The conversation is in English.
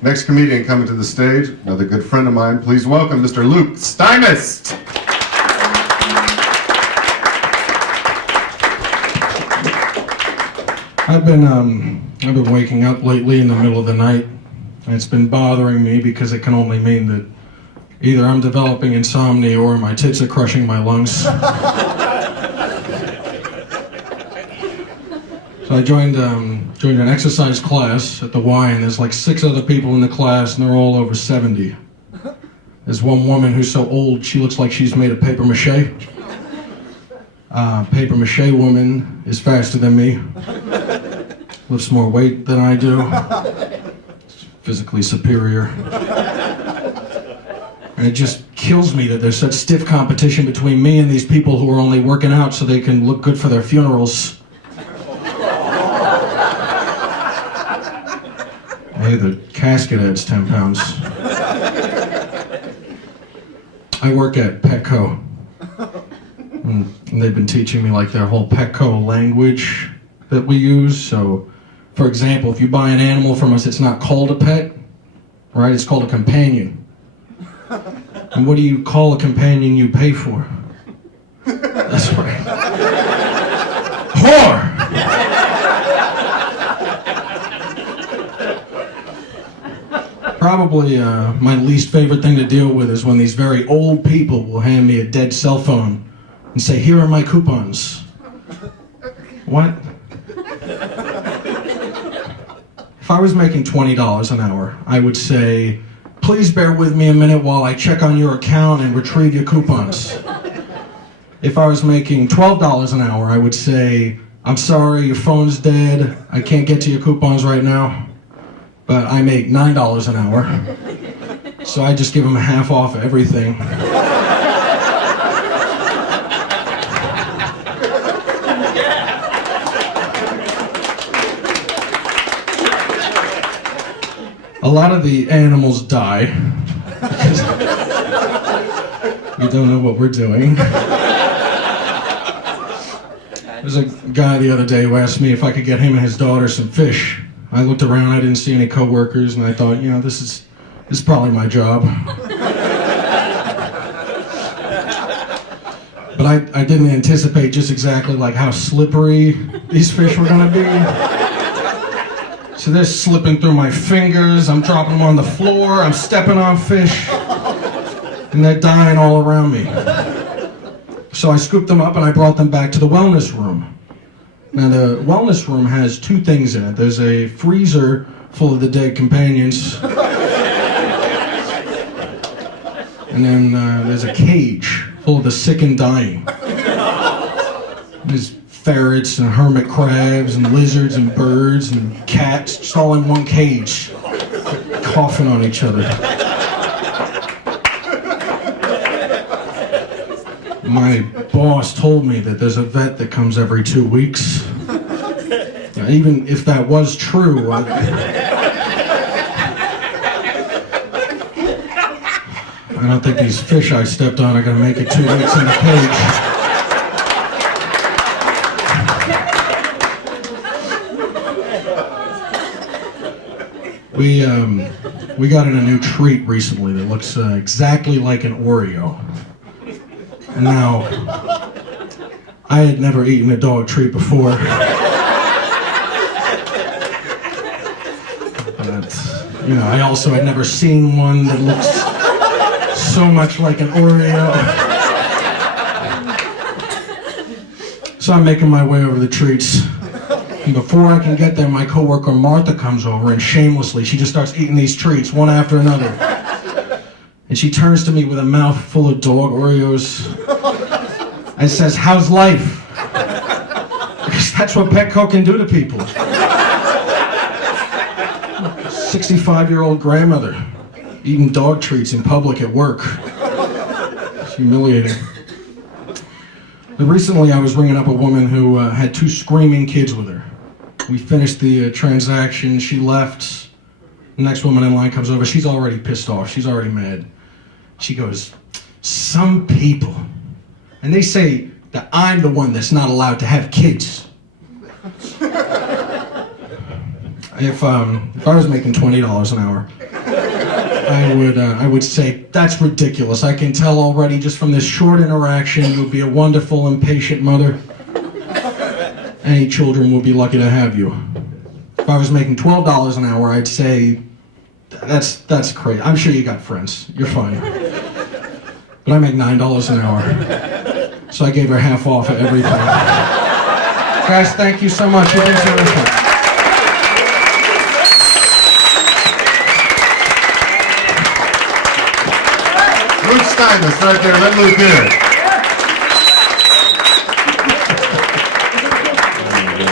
Next comedian coming to the stage, another good friend of mine. Please welcome Mr. Luke Stymest. I've been waking up lately in the middle of the night, and it's been bothering me because it can only mean that either I'm developing insomnia or my tits are crushing my lungs. So I joined an exercise class at the Y, and there's like 6 other people in the class, and they're all over 70. There's one woman who's so old she looks like she's made of paper mache. Paper mache woman is faster than me, lifts more weight than I do, physically superior. And it just kills me that there's such stiff competition between me and these people who are only working out so they can look good for their funerals. Hey, the casket adds 10 pounds. I work at Petco, and they've been teaching me like their whole Petco language that we use. So, for example, if you buy an animal from us, it's not called a pet, right? It's called a companion. And what do you call a companion you pay for? That's right. Whore! Probably my least favorite thing to deal with is when these very old people will hand me a dead cell phone and say, "Here are my coupons." What? If I was making $20 an hour, I would say, "Please bear with me a minute while I check on your account and retrieve your coupons." If I was making $12 an hour, I would say, "I'm sorry, your phone's dead. I can't get to your coupons right now. But I make $9 an hour, so I just give them half off everything." A lot of the animals die because we don't know what we're doing. There's a guy the other day who asked me if I could get him and his daughter some fish. I looked around, I didn't see any coworkers, and I thought, you know, this is probably my job. But I didn't anticipate just exactly like how slippery these fish were gonna be. So they're slipping through my fingers, I'm dropping them on the floor, I'm stepping on fish, and they're dying all around me. So I scooped them up and I brought them back to the wellness room. Now the wellness room has 2 things in it. There's a freezer full of the dead companions, and then there's a cage full of the sick and dying. There's ferrets and hermit crabs and lizards and birds and cats, just all in one cage, coughing on each other. My boss told me that there's a vet that comes every 2 weeks. Now, even if that was true, I don't think these fish I stepped on are going to make it 2 weeks in the cage. We got in a new treat recently that looks exactly like an Oreo. Now, I had never eaten a dog treat before. But, you know, I also had never seen one that looks so much like an Oreo. So I'm making my way over the treats. And before I can get there, my coworker Martha comes over and shamelessly, she just starts eating these treats one after another. And she turns to me with a mouth full of dog Oreos and says, "How's life?" Because that's what Petco can do to people. 65-year-old grandmother eating dog treats in public at work. It's humiliating. But recently I was ringing up a woman who had 2 screaming kids with her. We finished the transaction, she left. The next woman in line comes over, she's already pissed off, she's already mad. She goes, "Some people, and they say that I'm the one that's not allowed to have kids." If I was making $20 an hour, I would say, that's ridiculous. I can tell already just from this short interaction, you'll be a wonderful and patient mother. Any children will be lucky to have you. If I was making $12 an hour, I'd say, that's crazy. I'm sure you got friends. You're fine. But I make $9 an hour. So I gave her half off of everything. Guys, thank you so much. You've been terrific. Luke Stymest right there. Let Luke hear it.